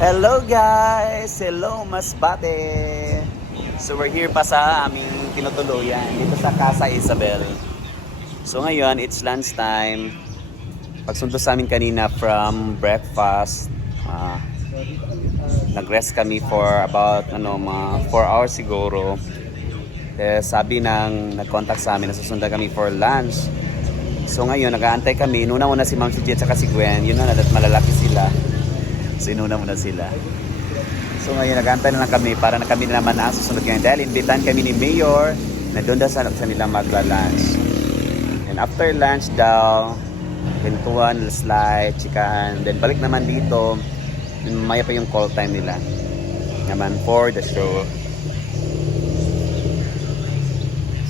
Hello guys! Hello Masbate! So we're here pa sa aming tinutuluyan dito sa Casa Isabel. So ngayon, it's lunch time. Pagsundo sa amin kanina from breakfast, nag-rest kami for about mga 4 hours siguro. Sabi nag-contact sa amin na susundan kami for lunch. So ngayon, nag-aantay kami. Inuna muna si Ma'am si Jet at si Gwen. Yun na, malalaki sila. So inuna muna sila. So ngayon, nag-aantay na lang kami para na kami na naman ang susunod ngayon. Dahil invitan kami ni Mayor na doon daw sa nila magla-lunch. And after lunch daw, pintuan, slide, chikahan. Then balik naman dito. Maya pa yung call time nila. Naman for the show.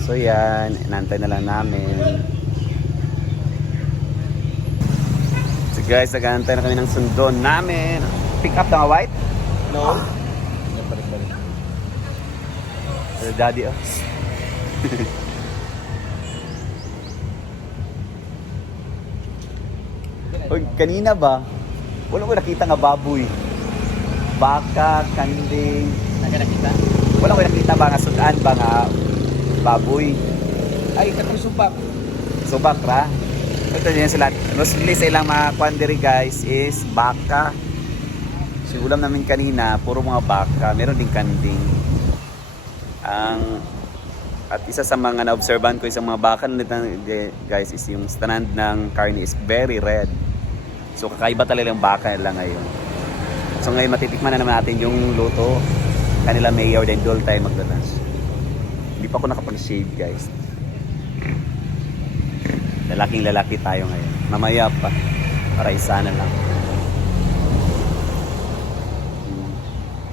So yan, inantay na lang namin. So guys, nag-aantay na kami ng sundo namin. Pick up na white? No. Daddy, oh. Uy, kanina ba? Wala ko nakita nga baboy. Baka, kanding. Nakita? Wala ko nakita ba nga sudan ba nga baboy. Ay, katong subak. Subak ra. Ito din sila. Mostly sa ilang mga kwandiri guys is baka. So ulam namin kanina, puro mga baka. Meron din kanding. At isa sa mga na-obserban ko isang mga baka nito guys is yung stand ng karne is very red. So kakaiba talaga yung baka nila ngayon. So ngayon matitikman na naman natin yung luto. Kanila Mayor then doon tayo magla-lunch. Hindi pa ako nakapag-shave guys. Lalaking lalaki tayo ngayon. Mamaya pa. Para isa na lang.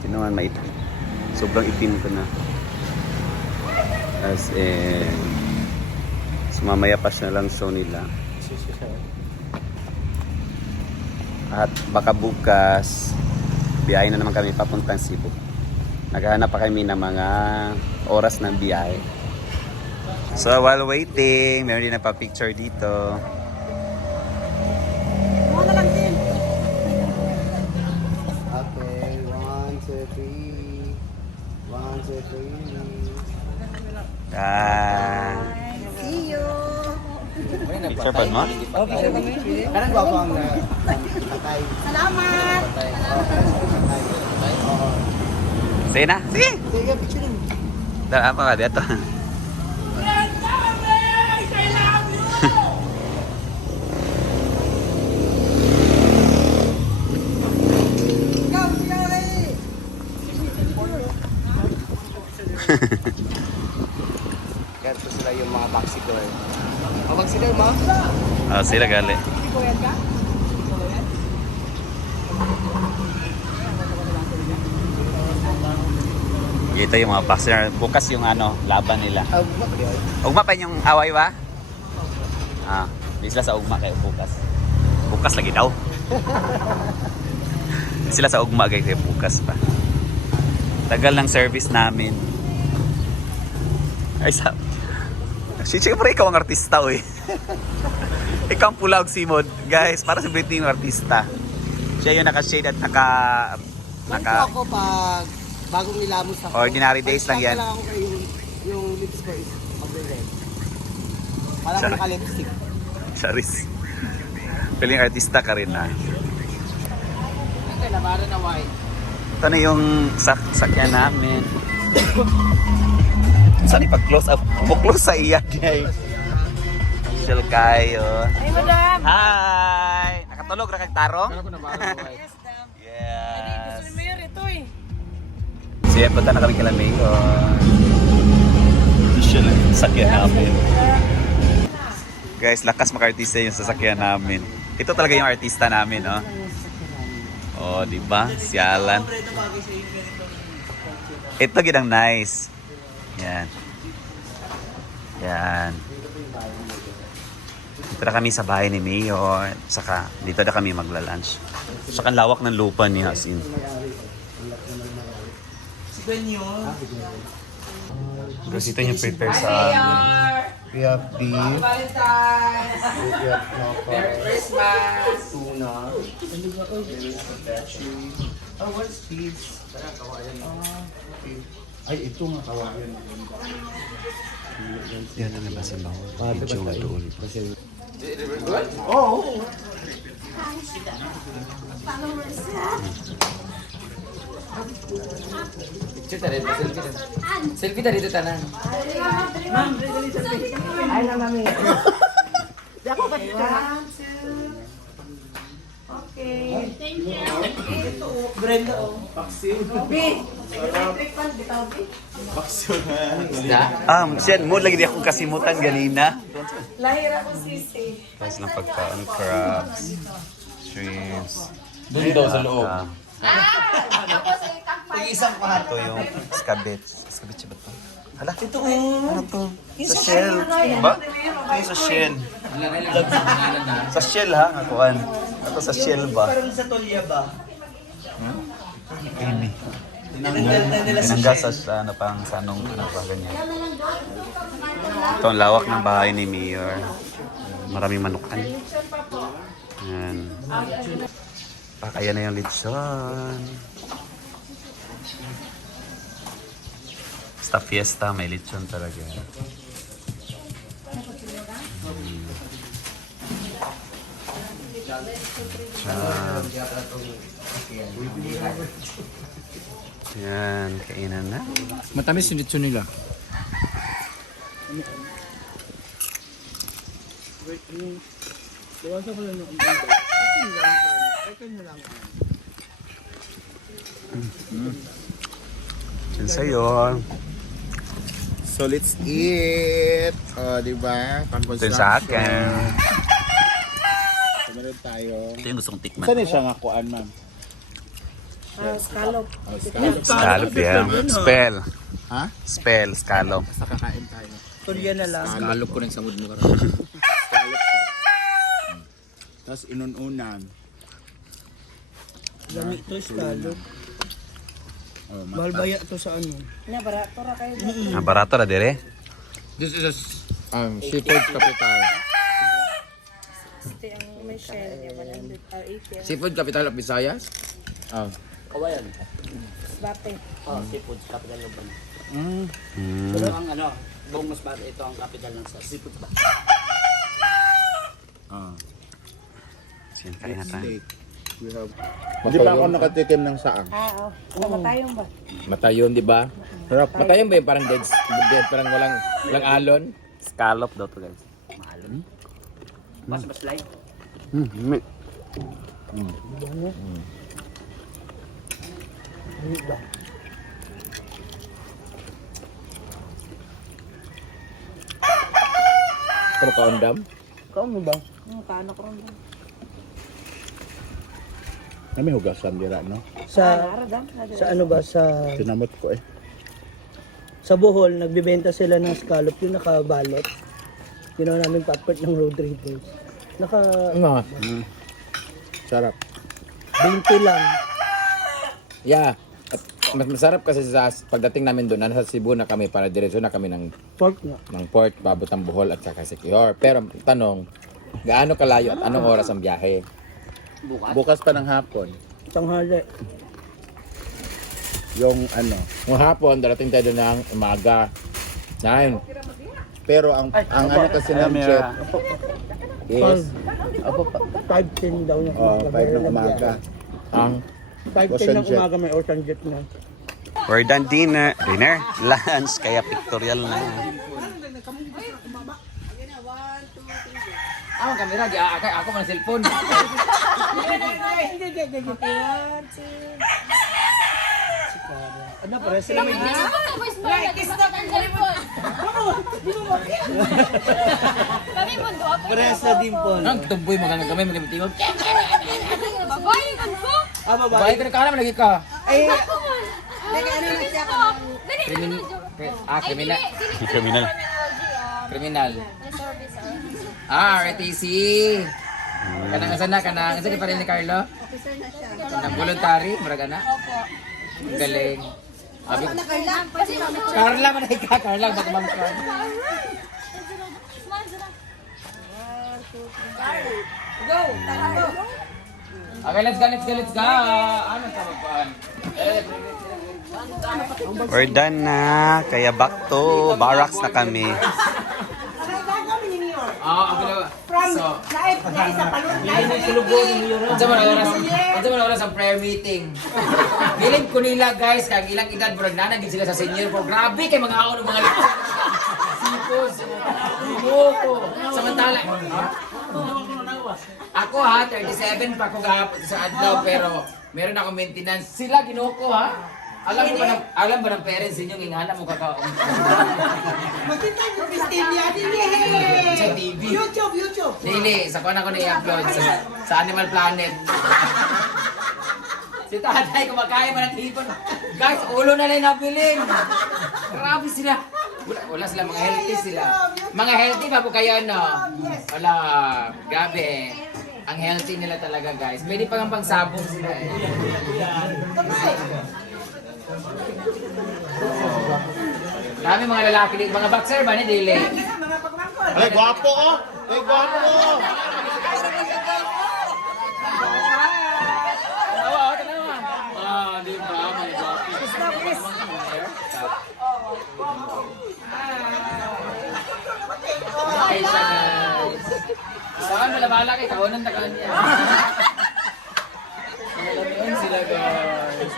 Sino man maitim. Sobrang itim ko na. As in, so mamaya pa siya lang show nila. At baka bukas biyahe na naman kami papuntang Cebu. Naghahanap pa kami ng mga oras ng biyahe. So while waiting, meron din nagpa-picture dito. Muna lang din. Okay, 1, 2, 3. 1, 2, 3. See you. Picture pa mo? Oh, picture kami. Kanang gwapo ang tatay. Salamat. Sige na. Sige. Sige, picture rin. Daan pa ka dito. Ganito sila yung mga backseater. Mga backseater mo? Sila gali. Ito yung mga boxer. Bukas yung laban nila. Ugma pa yung away ba? Di sila sa ugma kayo bukas. Bukas lagi daw. Di sila sa ugma kayo bukas pa. Tagal ng service namin. Ay sa... Siyempre ikaw ang artista oy. Ikaw ang pula og simod. Guys, para sa Britney yung artista. Siya yung naka-shade at Naka ako pag bagong nilamos ako. Ordinary days lang yan. Lang ako yung lips ko is mag-red. Parang naka-lipstick. Charis. Piling artista ka rin na. Okay, nabara na white. Ito na yung sakyan namin. Saan ipag-close up? Buklos sa iya, guys. Chill kayo. Ay, madam. Hi! Nakatulog na kang tarong? Kaya ko nabara na white. Yes, dam. Yes. Gusto ni Mayor ito eh. So yan, punta na kami kila Mayor. Chill yung sakyan namin. Guys, lakas maka-artista yung sasakyan namin. Ito talaga yung artista namin, no? Oh, di ba? Sialan. Ito ginang nice. Yan. Yan. Dito na kami sa bahay ni Mayor. Saka dito na kami magla-lunch. Saka lawak ng lupa niya as in. Si Gwen yun. Gusto niyo prepare sa amin. We have beef. Valentine's! We have Merry Christmas! tuna. There is a veggie. Bawal speeds. Ay, ito nga kawayan. Yan na ba si Bawal? Medyo doon. Oo. Picture tayo, selfie tayo. Selfie tayo dito tanan. Ay na mami. Isda. Siya, mo lagi di akong kasimutan ganina. Lahira ko sisi. Tapos ng pagkaon, crabs, shrimps. Doon daw sa loob. Isang pa. Ito yung scabich. Scabich ba ito? Hala, ito ano to? Sa shell. Ba? Ito sa shell. Sa shell ha, akuan. Ito sa shell ba? Parang sa tolya ba? Ini. Nila sa Tinanggal sa ano pang sanong ano ba ganyan. Ito ang lawak ng bahay ni Mayor. Maraming manukan. Yan. Pakaya na yung lechon. Basta fiesta, may lechon talaga. Yan, kainan na. Matamis yung lechon nila. Yan sa'yo. So let's eat. Oh, di ba? Ito yung sa akin. Meron tayo. Ito yung gustong tikman. Saan siya nga kuan, ma'am? Scallop. Scallop yan. Spell. Ha? Spell, scallop. Basta kakain tayo. Tulya na lang. Kalop ko ng samud mo karon. Tapos inununan. Lami to scallop. Oh, Mahal baya to sa ano? Na, barato ra kayo. Ah, barato na dire. This is seafood capital. Ito ang may shell niya, 180. Seafood capital of Visayas? Oh. Bate. Seafood, capital of Bani. Mm. Pero ang ano, buong Masbate, ito ang capital ng sa seafood ba? Ah. Sige, kain na tayo. Steak. We have... Hindi pa ako nakatikim ng saang. Oo. Namatayong ba? Matayon, di ba? Sarap. Matayon ba yung parang dead, parang walang alon? Scallop daw to guys. Mas light. Mm. Kung kaundam? Ikaw mo ba? Kano ko rin. May hugasan dira, no? Sa ano ba sa Tinamot ko eh. sa Bohol nagbebenta sila ng scallop yung nakabalot. Ginawa namin papat ng road raiders. Naka Ano? Sarap. 20 lang. Yeah. At mas masarap kasi sa pagdating namin doon, nasa Cebu na kami para diretso na kami Pork nga. ng port, Babotang Bohol at saka Siquijor. Pero tanong, gaano kalayo at anong oras ang biyahe? Bukas pa ng hapon. Tanghali. Yung ano. Ng hapon, darating tayo doon ng umaga. 9. Pero ang ano kasi ng jet is 5:10 daw yung 5 ng umaga. Ang 5:10 Ocean ng jet. umaga may ocean jet na. We're done dinner, lunch, kaya pictorial na. ang kamera, ako man cellphone. Ano pare sila may Kami mundo ako. presa dimple. Ang tumboy magandang kami, magandang Babae kan ko. Babae ka na ka naman lagi ka. Kriminal. Kriminal. Criminal. Kriminal. RTC. Kanang asa na, kanang asa di pa rin ni Carlo? Kanang voluntary, maraga na? Opo. Ang galing. Sabi ko, Carla man ay ka, Carla, ba't ma'am ka? Okay, let's go. Ano sa magpaan? We're done na. Kaya back to barracks na kami. So, unsa man oras ang prayer meeting. Bilib ko nila guys, kag ilang edad murag nanagid sila sa senior pro. Grabe kay mga aon mga lipo. Sipos. Buko. Samantala. Ako ha, 37 pa ako gahapon sa adlaw pero meron ako maintenance. Sila ginuko ha. Alam ba ng parents ninyo ingana mo kakaon? Sa TV. YouTube. Dili, sa kuan ako na-upload sa Animal Planet. Si tatay kumakain man ng hipon. Guys, ulo na lang nabilin. Grabe sila. Wala sila, mga healthy sila. Mga healthy ba po kayo, no? Wala, grabe. Ang healthy nila talaga, guys. Pwede pang pangsabong sila eh. Dami mga lalaki dito, mga boxer ba ni Dili? Ay, gwapo oh! Ay, gwapo oh! Ah, di ba? Mga gwapo. Ay, siya guys. Saan malabala kay kawanan na kanya. Malatuan sila guys.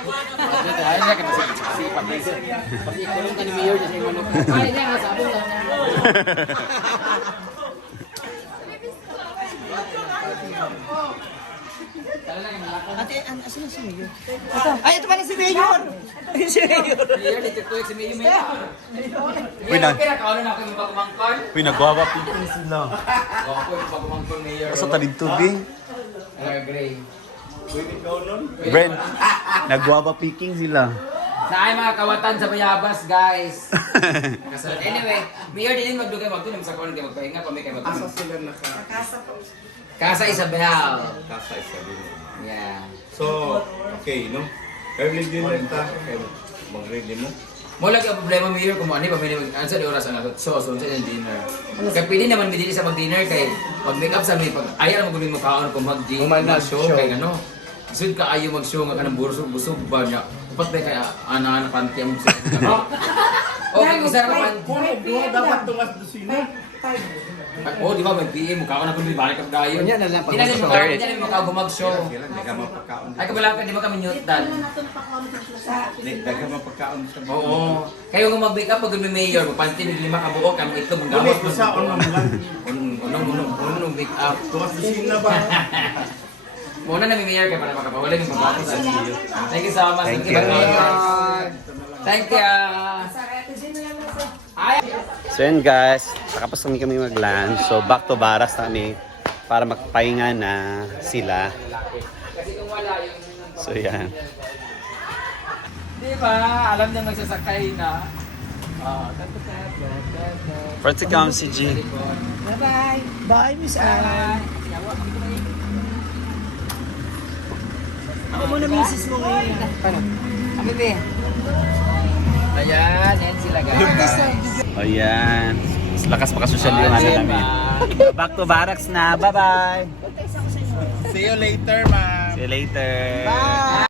Dahil na kasi pag-ikulong ka ni Mayor niya siya yung ay, niya nga sabong lang. Ate, asan na si Mayor? Ay, ito pala si Mayor! Ay, si Mayor! Mayor, dito ko si Mayor. Uy, na- Mayor, kaunan ako yung pagkumangkon. Uy, nagwawa picking sila. Ako yung pagkumangkon, Mayor. Asa talid tubig? Gray. Brent, nagwawa picking sila. Na ay mga kawatan sa Bayabas, guys. Kasunod. Anyway, Mayor, din magdugay magtunong sa kuwan kayo magpahinga kami kayo magtunong. Asa sila naka... Casa Isabel. Kasa isa din. Yeah. So, okay, no? Early dinner ta. Okay, mag-ready mo. Mo lang ang problema, Mayor, kung ano ba may ansa di oras ang so sa yung dinner. Kaya pwede naman midili sa mag-dinner kay pag-make up sa may pag ayaw mo gawin mo kaon kung mag-show kay ano. Sud ka ayo mag-show nga kanang busog ba niya. Upat ba kay ana panty mo sa. Okay, isa ra panty. Dapat tungas dosina. Oh, di ba may PM mo kaon na kun balik ka gayon. Yan na lang pag- Hindi na mo ka mag-show. Sila, hindi ka mapagkaon. Ay kabala ka di ba kami nyutan. Hindi ka mapagkaon sa Oo. Kayo nga mag-make up pag may mayor, panty ni lima ka buok ang ito mong Dili, gamot. usa on man lang. Unong make up. Tungas dosina ba? Muna na may mayor kayo para makapawala yung mabato sa iyo. Thank you so much. Thank you. Thank you. Ay! So yun guys, nakapos kami mag-lunch. So back to barracks na kami para magpahinga na sila. Kasi kung wala yung... So yan. Di ba? Alam niya magsasakay na. Front account si G. Bye-bye! Bye, Miss Anne! Ako muna misis mo ngayon. Kami be. Ayan, yan sila guys. O yan. Mas lakas pa ka-social yung ano namin. Back to barracks na. Bye-bye! See you later, ma'am. See you later! Bye!